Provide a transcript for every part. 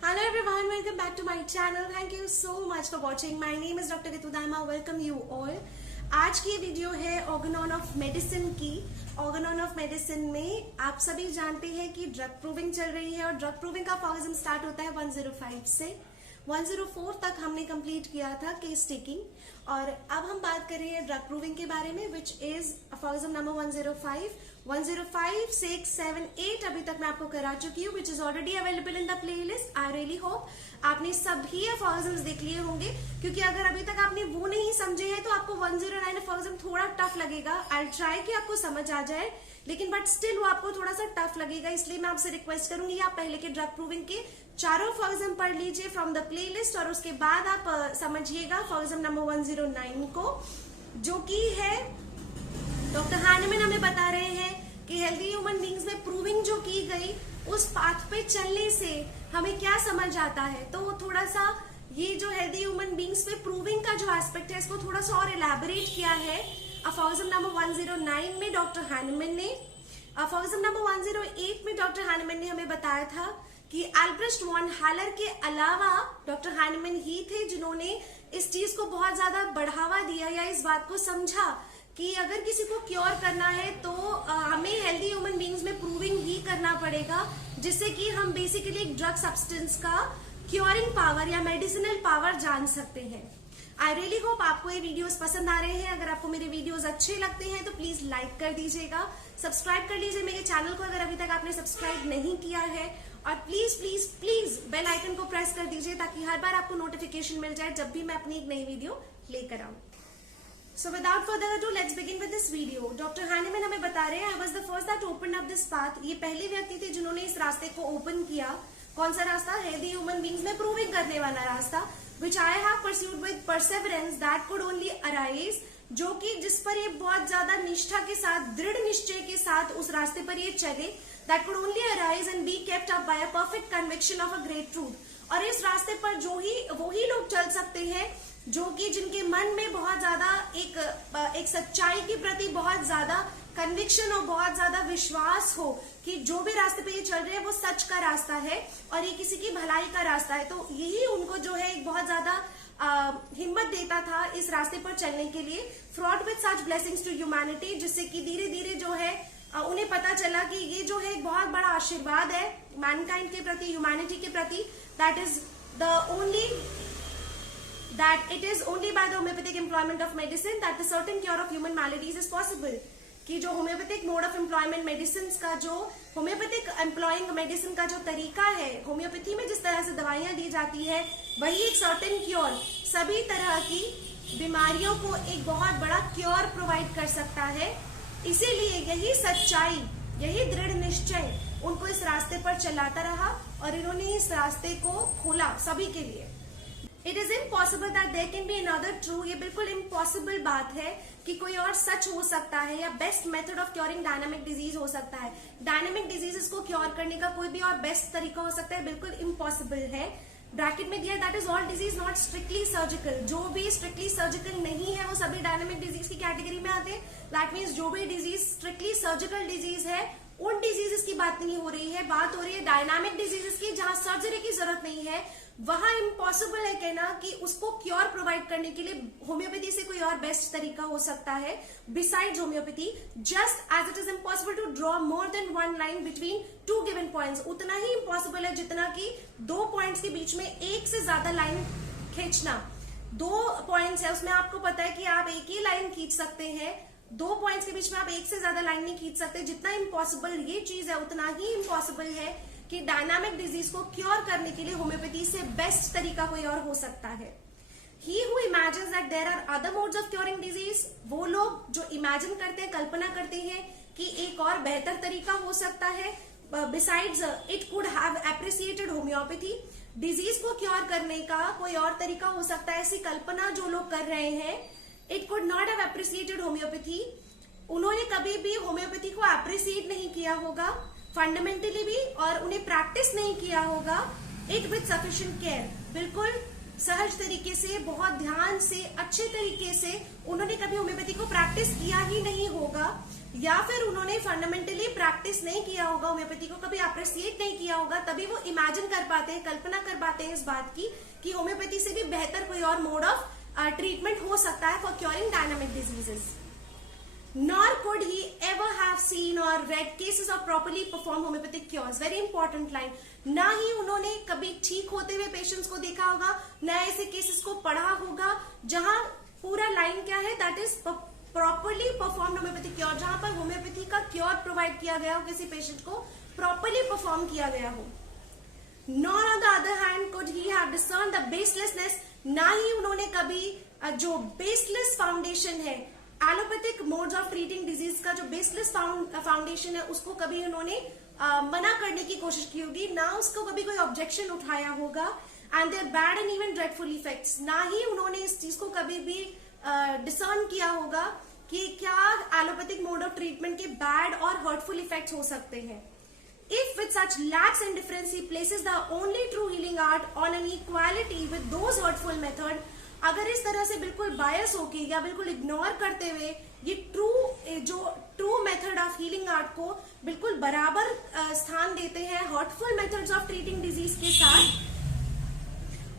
Hello everyone, welcome back to my channel. Thank you so much for watching. My name is Dr. Ritu Daima. Welcome you all. आज की video है Organon of medicine की। Organon of medicine में आप सभी जानते हैं कि ड्रग प्रूविंग चल रही है और ड्रग प्रूविंग का फॉर्म स्टार्ट होता है 105 से 104 तक हमने कंप्लीट किया था केस टेकिंग। और अब हम बात कर रहे हैं ड्रग प्रूविंग के बारे में, विच इज फॉर्म नंबर 105, 105, 6, 7, 8 अभी तक मैं आपको करा चुकी हूँ, which is already available in the playlist. I really hope आपने सभी अफॉर्जम्स देख लिए होंगे, क्योंकि अगर अभी तक आपने वो नहीं समझे हैं तो आपको 109 अफॉर्जम थोड़ा टफ लगेगा। आई ट्राई कि आपको समझ आ जाए, लेकिन बट स्टिल वो आपको थोड़ा सा टफ लगेगा। इसलिए मैं आपसे रिक्वेस्ट करूंगी आप पहले के ड्रग प्रूविंग के चारों फॉर्जम पढ़ लीजिए फ्रॉम द प्लेलिस्ट, और उसके बाद आप समझिएगा फॉर्जम नंबर 109 को, जो कि है डॉक्टर हानेमैन हमें बता रहे हैं कि हेल्दी ह्यूमन बींग्स में प्रूविंग जो की गई उस पाथ पे चलने से हमें क्या समझ आता है। तो थोड़ा सा ये जो हेल्दी ह्यूमन बींग्स पे प्रूविंग का जो एस्पेक्ट है इसको थोड़ा सा और एलैबोरेट किया है फॉर्म नंबर 109 में डॉक्टर हानेमैन ने। फॉर्म नंबर 108 में डॉक्टर हानेमैन ने हमें बताया था कि अल्ब्रेक्ट वॉन हालर के अलावा डॉक्टर हानेमैन ही थे जिन्होंने इस चीज को बहुत ज्यादा बढ़ावा दिया या इस बात को समझा कि अगर किसी को क्योर करना है तो हमें हेल्दी ह्यूमन बींग्स में प्रूविंग ही करना पड़ेगा, जिससे कि हम बेसिकली एक ड्रग सब्सटेंस का क्योरिंग पावर या मेडिसिनल पावर जान सकते हैं। आई रियली होप आपको ये वीडियोस पसंद आ रहे हैं। अगर आपको मेरे वीडियोस अच्छे लगते हैं तो प्लीज लाइक कर दीजिएगा, सब्सक्राइब कर लीजिए मेरे चैनल को अगर अभी तक आपने सब्सक्राइब नहीं किया है, और please please please bell icon को प्रेस कर दीजिए ताकि हर बार आपको नोटिफिकेशन मिल जाए जब भी मैं अपनी एक नई वीडियो लेकर आऊं। So without further ado, let's begin with this video. Dr. Hahnemann हमें बता रहे हैं I was the first that opened up this path. ये पहले व्यक्ति थे जिन्होंने इस रास्ते को ओपन किया। कौन सा रास्ता? हेल्दी ह्यूमन बींग्स में प्रूविंग करने वाला रास्ता, which I have pursued with perseverance that could only arise, जो कि जिस पर ये बहुत ज्यादा निष्ठा के साथ, दृढ़ निश्चय के साथ उस रास्ते पर ये चले, that could only arise and be kept up by a perfect conviction of a great truth. और इस रास्ते पर वो ही लोग चल सकते हैं जो कि जिनके मन में बहुत ज्यादा एक सच्चाई के प्रति बहुत ज्यादा कन्विक्शन और बहुत ज्यादा विश्वास हो कि जो भी रास्ते पे ये चल रहे हैं वो सच का रास्ता है और ये किसी की भलाई का रास्ता है। तो यही उनको जो है एक बहुत ज्यादा हिम्मत देता था इस रास्ते पर चलने के लिए, fraud with such blessings to humanity, जिससे कि धीरे धीरे जो है उन्हें पता चला कि ये जो है एक बहुत बड़ा आशीर्वाद है मैनकाइंड के प्रति, ह्यूमैनिटी के प्रति, that it is only by the homeopathic employment of medicine that the certain cure of human maladies is possible। कि जो homeopathic mode of employment medicine का, जो होम्योपैथिक एम्प्लॉइंग मेडिसिन का जो तरीका है, होम्योपैथी में जिस तरह से दवाइयां दी जाती है, वही एक सर्टेन क्योर सभी तरह की बीमारियों को एक बहुत बड़ा क्योर प्रोवाइड कर सकता है। इसीलिए यही सच्चाई, यही दृढ़ निश्चय उनको इस रास्ते पर चलाता रहा और इन्होंने इस रास्ते को खोला सभी के लिए। It is impossible that there can be another true, ये बिल्कुल इम्पॉसिबल बात है कि कोई और सच हो सकता है या best method of curing dynamic disease हो सकता है। डायनामिक डिजीजेस को क्योर करने का कोई भी और बेस्ट तरीका हो सकता है, बिल्कुल इम्पॉसिबल है। ब्रैकेट में दिया that is all disease not strictly surgical, जो भी स्ट्रिक्टली सर्जिकल नहीं है वो सभी डायनामिक डिजीज की कैटेगरी में आते हैं। दैट मीन्स जो भी डिजीज स्ट्रिक्टली सर्जिकल डिजीज है उन डिजीजेस की बात नहीं हो रही है, बात हो रही है डायनामिक डिजीजेस की, जहां सर्जरी की जरूरत नहीं है। वहां इम्पॉसिबल है कहना कि उसको क्योर प्रोवाइड करने के लिए होम्योपैथी से कोई और बेस्ट तरीका हो सकता है besides homeopathy. Just as it is impossible to draw more than one line between two given points, उतना ही इम्पॉसिबल है जितना कि दो पॉइंट्स के बीच में एक से ज्यादा लाइन खींचना। दो पॉइंट्स है, उसमें आपको पता है कि आप एक ही लाइन खींच सकते हैं, दो पॉइंट्स के बीच में आप एक से ज्यादा लाइन नहीं खींच सकते। जितना इम्पॉसिबल ये चीज है उतना ही इम्पॉसिबल है कि डायनामिक डिजीज को क्योर करने के लिए होम्योपैथी से बेस्ट तरीका कोई और हो सकता है। He who imagines that there are other modes of curing disease, वो लोग जो इमेजिन करते हैं, कल्पना करते हैं कि एक और बेहतर तरीका हो सकता है, besides it could have appreciated homeopathy, disease को क्योर करने का कोई और तरीका हो सकता है, ऐसी कल्पना जो लोग कर रहे हैं, it could not have appreciated homeopathy, उन्होंने कभी भी होम्योपैथी को अप्रिसिएट नहीं किया होगा फंडामेंटली भी, और उन्हें प्रैक्टिस नहीं किया होगा इट विथ सफिशिएंट केयर, बिल्कुल सहज तरीके से, बहुत ध्यान से, अच्छे तरीके से उन्होंने कभी होम्योपैथी को प्रैक्टिस किया ही नहीं होगा। या फिर उन्होंने फंडामेंटली प्रैक्टिस नहीं किया होगा, होम्योपैथी को कभी अप्रिशिएट नहीं किया होगा, तभी वो इमेजिन कर पाते हैं, कल्पना कर पाते हैं इस बात की कि होम्योपैथी से भी बेहतर कोई और मोड ऑफ ट्रीटमेंट हो सकता है for curing dynamic diseases. Nor could he ever have seen or read cases of properly performed homeopathic cures. Very important line. ना ही उन्होंने कभी ठीक होते हुए पेशेंट्स को देखा होगा, ना ऐसे केसेस को पढ़ा होगा जहां पूरा लाइन क्या है, that is properly performed homeopathic cure, जहां पर होम्योपैथी का क्योर प्रोवाइड किया गया हो, किसी पेशेंट को प्रॉपरली परफॉर्म किया गया हो. Nor on the other hand could he have discerned the baselessness. ना ही उन्होंने कभी जो बेसलेस फाउंडेशन है allopathic modes of treating disease का, जो बेसलेस फाउंडेशन है, उसको कभी उन्होंने मना करने की कोशिश की होगी, ना उसको कभी कोई ऑब्जेक्शन उठाया होगा. And there bad and even dreadful effects, ना ही उन्होंने इस चीज को कभी भी डिसर्न किया होगा कि क्या एलोपैथिक मोड ऑफ ट्रीटमेंट के बैड और हर्टफुल इफेक्ट्स हो सकते हैं. If with such lax indifference he places the only true healing art on an equality with those hurtful method, अगर इस तरह से बिल्कुल बायस होके या बिल्कुल इग्नोर करते हुए ये true method of healing art को बिल्कुल बराबर स्थान देते हैं hurtful methods of treating disease के साथ,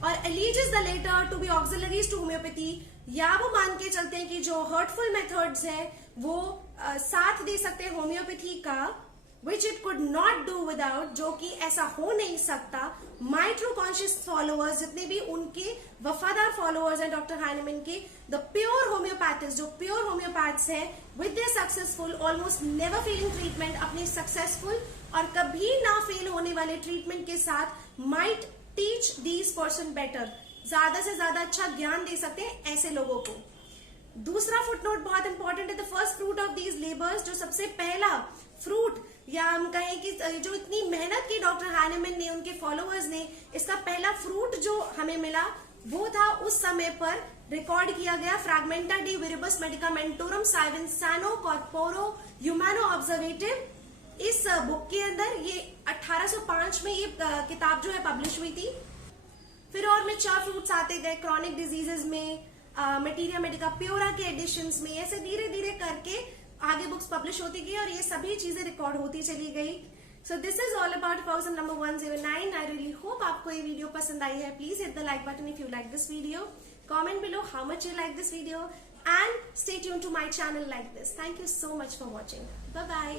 और alleges the latter to be auxiliaries to homeopathy, या वो मान के चलते हैं कि जो हर्टफुल मेथड्स हैं वो साथ दे सकते हैं होम्योपैथी का, which it could not do without, जो कि ऐसा हो नहीं सकता. My true conscious followers, जितने भी उनके वफादार फॉलोअर्स हैं डॉक्टर हाइनेमैन के, the pure homeopathists, जो प्योर होम्योपैथ्स हैं, with their successful almost never failing treatment, अपने सक्सेसफुल और कभी ना फेल होने वाले ट्रीटमेंट के साथ, might teach these person better, ज्यादा से ज्यादा अच्छा ज्ञान दे सकते हैं ऐसे लोगों को. दूसरा फुटनोट बहुत इंपॉर्टेंट है. The first fruit of these labours, जो सबसे पहला फ्रूट, या हम कहें कि जो इतनी मेहनत की डॉक्टर हाइनेमैन ने, उनके फॉलोअर्स ने, इसका पहला फ्रूट जो हमें मिला वो था उस समय पर रिकॉर्ड किया गया फ्रैगमेंटा डी विरिबस मेडिकामेंटोरम साइवेंसानो कॉर्पोरो ह्यूमैनो ऑब्जर्वेटिव. इस बुक के अंदर ये 1805 में ये किताब जो है पब्लिश हुई थी. फिर और में 4 फ्रूट्स आते गए क्रॉनिक डिजीजेस में, मटीरिया मेडिका प्योरा के एडिशंस में, ऐसे धीरे धीरे करके आगे बुक्स पब्लिश होती गई और ये सभी चीजें रिकॉर्ड होती चली गई. So this is all about person number 109. I really hope आपको ये वीडियो पसंद आई है. Please hit the like button if you like this video. Comment below how much you like this video and stay tuned to my channel like this. Thank you so much for watching. Bye bye.